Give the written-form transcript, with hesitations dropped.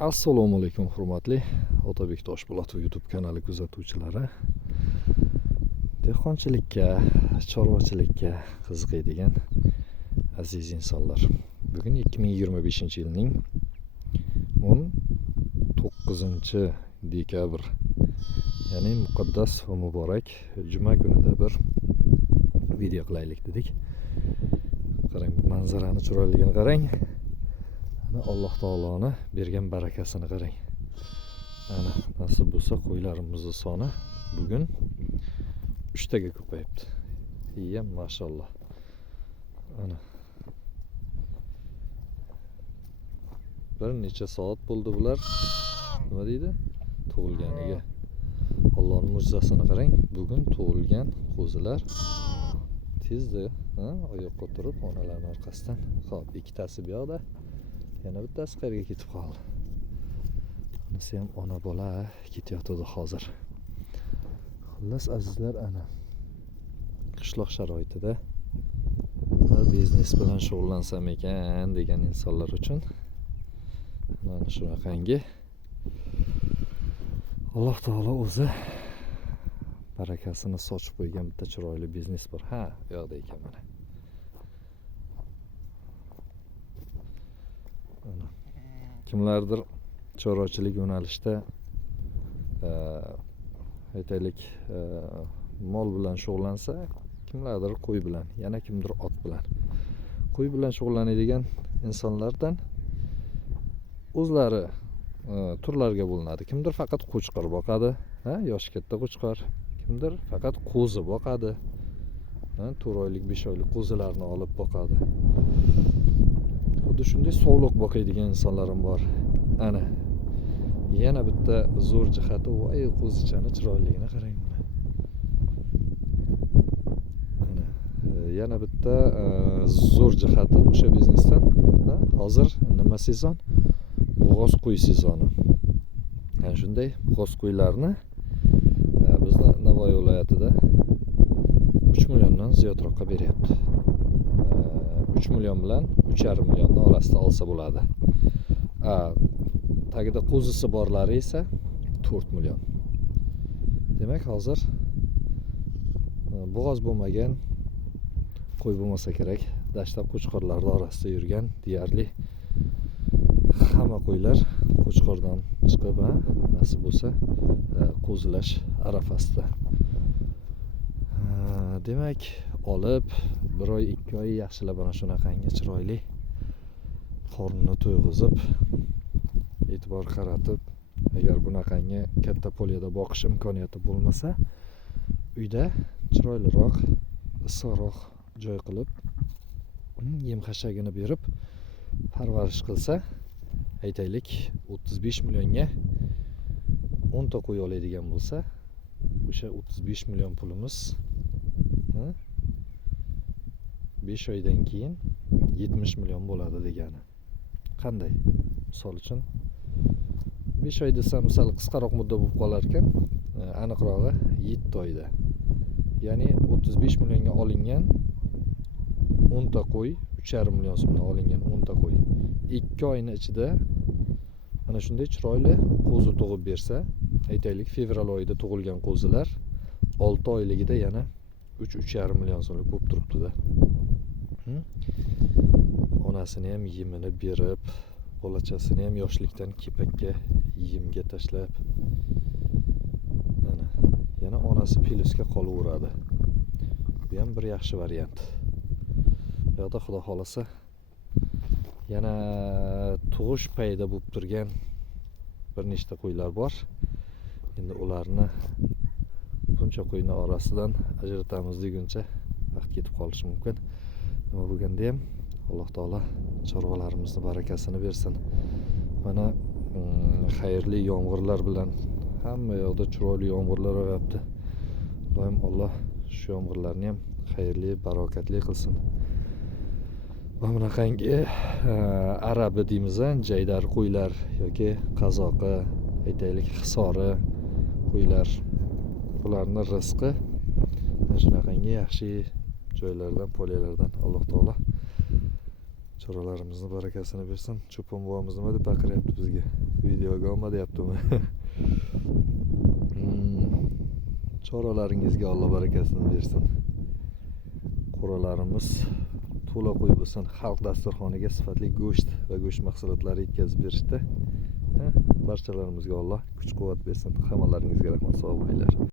Assalomu alaykum hurmatli Otabek Toshpo'latov YouTube kanali kuzatuvchilari. Dehqonchilikka, chorvachilikka qiziqadigan aziz insonlar. Bugun 2025-yilning 19-dekabr, ya'ni muqaddas va muborak juma kunida bir video qilaylik dedik. Qarang, bu manzarani chiroyligini qarang. Alloh taoloni bergan barakasini qarang. Ana nasib bo'lsa qo'ylarimizning soni bugun 3 taga ko'payibdi. Iya, mashallah. Ana bir necha soat bo'ldi bular nima deydi? Tug'ilganiga. Allohning mo'jizasini qarang. Bugun tug'ilgan qo'zilar tezda oyoqqa turib onalarning orqasidan. Xo'p, ikkitasi bu yoqda. Yana bittasi qayerga ketib qoldi. Bunisi ham ona bola ketyotdi hozir. Xullas azizlar, ana qishloq sharoitida biznes bilan shug'ullansam ekan degan insonlar uchun mana shunaqangi Alloh taolo o'zi barakasini sochib qo'ygan bitta chiroyli biznes bor. Ha, bu yoqda ekan mana. Kimlardir chorvachilik yo'nalishida aytaylik mol bilan shug'ullansa, kimlardir qo'y bilan, yana kimdir ot bilan. Qo'y bilan shug'ullanadigan insonlardan o'zlari turlarga bo'linadi. Kimdir faqat qo'chqor boqadi, yoshi katta qo'chqor, kimdir faqat qo'zi boqadi. 4 oylik, 5 oylik qo'zilarni olib boqadi. Xuddi shunday sog'liq boqadigan insonlarim bor. Ana yana bitta zo'r jihati, voy qo'zichani chiroyligini qarang buni. Ana yana bitta zo'r jihati o'sha biznesdan hozir nima sezon? Bo'g'oz qo'y sezoni. Ana shunday bo'g'oz qo'ylarni bizni Navoiy viloyatida 3 milliondan ziyodroqqa beryapti. 3 million bilan 3,5 millionni orasida olsa bo'ladi. Tagida qo'zisi borlari esa 4 million. Demak, hozir bo'g'oz bo'lmagan qo'y bo'lmasa kerak, dashtlar qo'chqorlar orasida yurgan deyarli hamma qo'ylar qo'chqordan chiqib, nasib bo'lsa qo'zilash arafasida. Demak, olib 1 oy, 2 oy yaxshilab mana shunaqangi chiroyli qornini to'yg'izib, e'tibor qaratib, agar bunaqangi katta poliyada boqish imkoniyati bo'lmasa, uyda chiroyliroq, issiqroq joy qilib, yem xashagini berib parvarish qilsa, aytaylik 35 millionga 10 ta qo'y oladigan bo'lsa, o'sha 35 million pulimiz 5 oydan keyin 70 million bo'ladi degani. Qanday? Misol uchun 5 oy desam, misol qisqaroq muddat bo'lib qolar ekan, aniqrog'i 7 oyda. Ya'ni 35 millionga olingan 10 ta qo'y, 3,5 million so'mdan olingan 10 ta qo'y 2 oyning ichida ana shunday chiroyli qo'zi tug'ib bersa, aytaylik fevral oyida tug'ilgan qo'zilar 6 oyligida yana 3,5 million so'mlik bo'lib turibdi-da. Onasini ham yemini berib, bolachasini ham yoshlikdan kepakka yemga tashlab, yana onasi pelusga qolaveradi. Bu ham bir yaxshi variant. Bu yoqda xudo xolasa yana tug'ish payida bo'lib turgan bir nechta qo'ylar bor. Endi ularni buncha qo'yning orasidan ajratamiz deguncha vaqt ketib qolishi mumkin. Nima bo'lganda ham Alloh taolo chorvalarimizni barakasini bersin. Mana xayrli yomg'irlar bilan hamma yoqda chiroyli yomg'irlar yog'yapti. Doim Alloh shu yomg'irlarni ham xayrli, barakatli qilsin. Va bunaqangi arabi deymiz, jaydar qo'ylar yoki qazoqi, aytaylik hisori qo'ylar, bularning rizqi shunaqangi yaxshi joylardan, poliyalardan Alloh taolo chorvalarimizni barakasini bersin. Cho'pon bobomiz nima deb baqiryapti bizga? videoga olma deyaptimi? Choralaringizga Alloh barakasini bersin. Qo'ralarimiz to'la qo'y bo'lsin. Xalq dasturxoniga sifatli go'sht va go'sht mahsulotlari yetkazib berishdi. Barchalarimizga Alloh kuch-quvvat bersin. Hammalaringizga rahmat, sog' bo'linglar.